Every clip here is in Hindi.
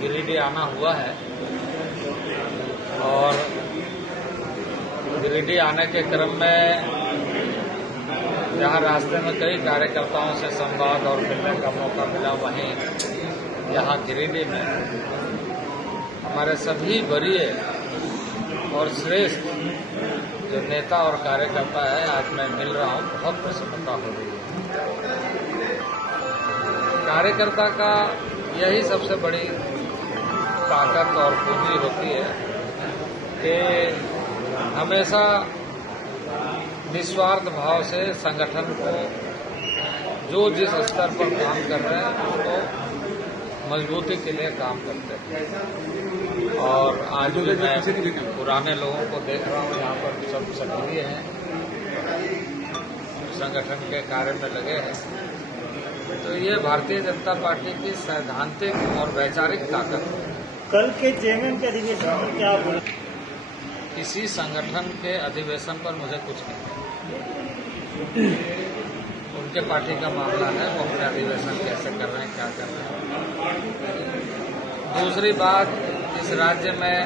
गिरिडीह आना हुआ है और गिरिडीह आने के क्रम में जहां रास्ते में कई कार्यकर्ताओं से संवाद और मिलने का मौका मिला, वहीं यहाँ गिरिडीह में हमारे सभी वरीय और श्रेष्ठ जो नेता और कार्यकर्ता है, आज मैं मिल रहा हूँ, बहुत प्रसन्नता हो रही है। कार्यकर्ता का यही सबसे बड़ी ताकत और पूंजी होती है कि हमेशा निस्वार्थ भाव से संगठन को जो जिस स्तर पर काम कर रहे हैं उसको मजबूती के लिए काम करते हैं। और आज भी मैं पुराने लोगों को देख रहा हूँ, यहाँ पर सब सक्रिय हैं, संगठन के कार्य में लगे हैं। तो ये भारतीय जनता पार्टी की सैद्धांतिक और वैचारिक ताकत है। कल के जेएमएम के अधिवेशन पर क्या बोला? किसी संगठन के अधिवेशन पर मुझे कुछ नहीं, उनके पार्टी का मामला है, वो अपने अधिवेशन कैसे कर रहे हैं, क्या कर रहे हैं। दूसरी बात, इस राज्य में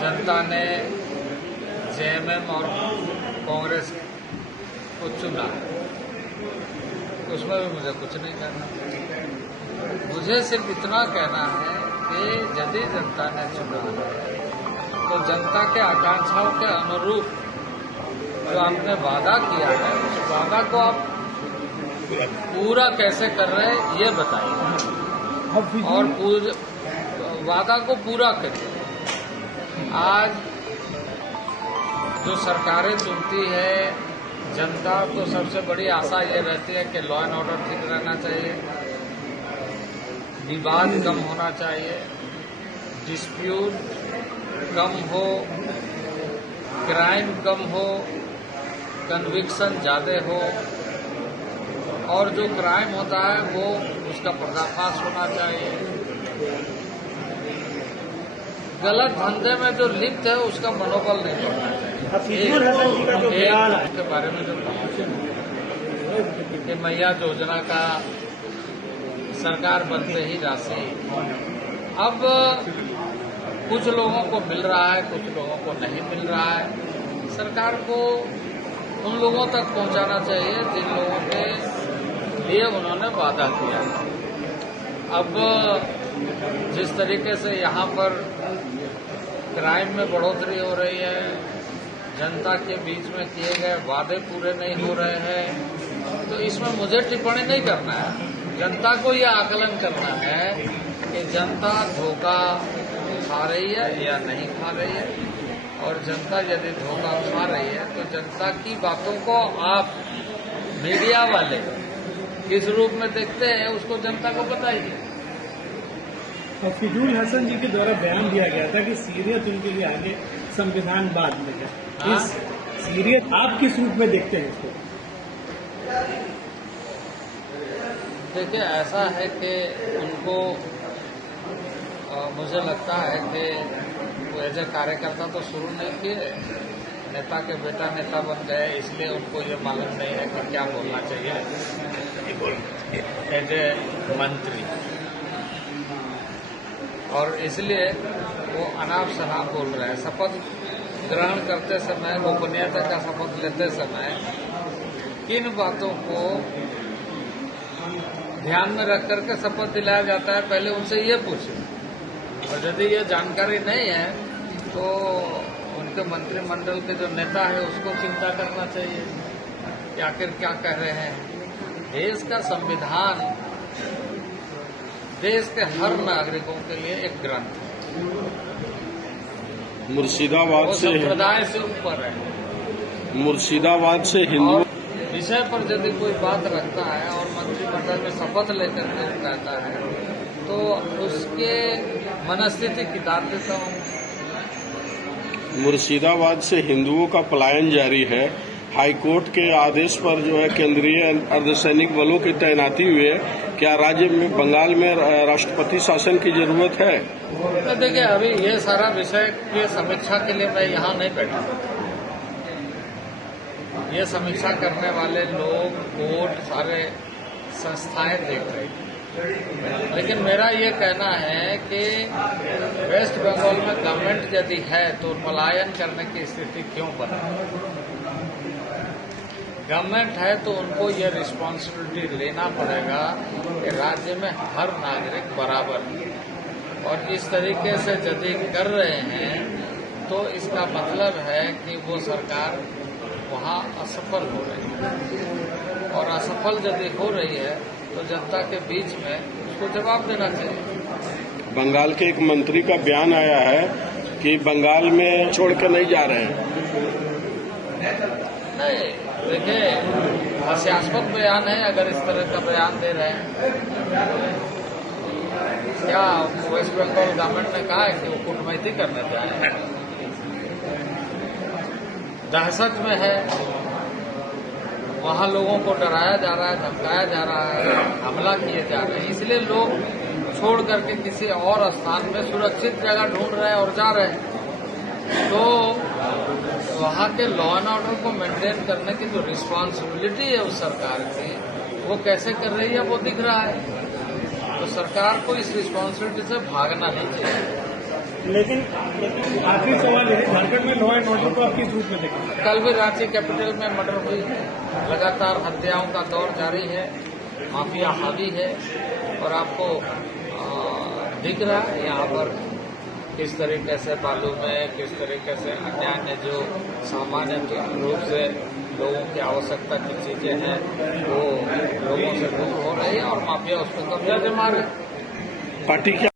जनता ने जेएमएम और कांग्रेस को चुना, उसमें भी मुझे कुछ नहीं कहना। मुझे सिर्फ इतना कहना है कि यदि जनता ने चुना है तो जनता के आकांक्षाओं के अनुरूप जो आपने वादा किया है, उस वादा को आप पूरा कैसे कर रहे हैं ये बताइए और वादा को पूरा करिए। आज जो सरकारें चुनती है जनता, तो सबसे बड़ी आशा ये रहती है कि लॉ एंड ऑर्डर ठीक रहना चाहिए, विवाद कम होना चाहिए, डिस्प्यूट कम हो, क्राइम कम हो, कन्विक्शन ज्यादा हो, और जो क्राइम होता है वो उसका पर्दाफाश होना चाहिए। गलत धंधे में जो लिप्त है उसका मनोबल नहीं बढ़ना चाहिए। के बारे में जो कि मैया योजना का सरकार बनते ही राशि अब कुछ लोगों को मिल रहा है, कुछ लोगों को नहीं मिल रहा है। सरकार को उन लोगों तक पहुंचाना चाहिए जिन लोगों के लिए उन्होंने वादा किया। अब जिस तरीके से यहाँ पर क्राइम में बढ़ोतरी हो रही है, जनता के बीच में किए गए वादे पूरे नहीं हो रहे हैं, तो इसमें मुझे टिप्पणी नहीं करना है। जनता को यह आकलन करना है कि जनता धोखा खा रही है या नहीं खा रही है, और जनता यदि धोखा खा रही है तो जनता की बातों को आप मीडिया वाले किस रूप में देखते हैं उसको जनता को बताइए। फिजूल हसन जी के द्वारा बयान दिया गया था कि सीरियत उनके लिए आगे, संविधान बाद में है। इस सीरियत आप किस रूप में देखते हैं इसको? देखिए, ऐसा है कि उनको मुझे लगता है कि वो एज ए कार्यकर्ता तो शुरू नहीं किए, नेता के बेटा नेता बन गए, इसलिए उनको ये मालूम नहीं है कि क्या बोलना चाहिए एज ए मंत्री, और इसलिए वो अनाप शनाप बोल रहे हैं। शपथ ग्रहण करते समय, गोपनीयता का शपथ लेते समय किन बातों को ध्यान में रख करके शपथ दिलाया जाता है, पहले उनसे ये पूछें। और यदि ये जानकारी नहीं है तो उनके मंत्रिमंडल के जो नेता है उसको चिंता करना चाहिए कि आखिर क्या कह रहे हैं। देश का संविधान देश के हर नागरिकों के लिए एक ग्रंथ है, मुर्शिदाबाद से संप्रदाय से ऊपर है। मुर्शिदाबाद से हिंदू विषय पर यदि कोई बात रखता है और मंत्रिमंडल में शपथ लेकर के कहता है तो उसके मनस्थिति की दाद देता हूँ। मुर्शिदाबाद से हिंदुओं का पलायन जारी है। हाईकोर्ट के आदेश पर जो है केंद्रीय अर्धसैनिक बलों की तैनाती हुई है। क्या राज्य में बंगाल में राष्ट्रपति शासन की जरूरत है? तो देखिए, अभी ये सारा विषय की समीक्षा के लिए मैं यहाँ नहीं बैठा। ये समीक्षा करने वाले लोग, कोर्ट, सारे संस्थाएं देख रही हैं। लेकिन मेरा ये कहना है कि वेस्ट बंगाल में गवर्नमेंट यदि है तो पलायन करने की स्थिति क्यों बने? गवर्नमेंट है तो उनको ये रिस्पॉन्सिबिलिटी लेना पड़ेगा कि राज्य में हर नागरिक बराबर है। और इस तरीके से यदि कर रहे हैं तो इसका मतलब है कि वो सरकार वहाँ असफल हो रही है। और असफल यदि हो रही है तो जनता के बीच में उसको जवाब देना चाहिए। बंगाल के एक मंत्री का बयान आया है कि बंगाल में छोड़ के नहीं जा रहे हैं। नहीं, देखिए, हास्यास्पद बयान है अगर इस तरह का बयान दे रहे हैं। क्या वेस्ट बंगाल गवर्नमेंट ने कहा है कि वो कूटनीति करने जा रहे हैं? दहशत में है, वहाँ लोगों को डराया जा रहा है, धमकाया जा रहा है, हमला किए जा रहे हैं। इसलिए लोग छोड़ करके किसी और स्थान में सुरक्षित जगह ढूंढ रहे हैं और जा रहे हैं। तो वहाँ के लॉ एंड ऑर्डर को मेंटेन करने की जो रिस्पॉन्सिबिलिटी है उस सरकार की, वो कैसे कर रही है वो दिख रहा है। तो सरकार को इस रिस्पॉन्सिबिलिटी से भागना नहीं चाहिए। लेकिन आखिरी सवाल है, झारखंड में लॉ एंड ऑर्डर को आप किस रूप में देखें? कल भी रांची कैपिटल में मर्डर हुई, लगातार हत्याओं का दौर जारी है, माफिया हावी है। और आपको दिख रहा है यहाँ पर किस तरीके से बालू में, किस तरीके से अन्य जो सामान्य रूप से लोगों की आवश्यकता की चीजें हैं वो लोगों से दूर हो रही है और माफिया उस पर कब्जा जमा रहे। पार्टी क्या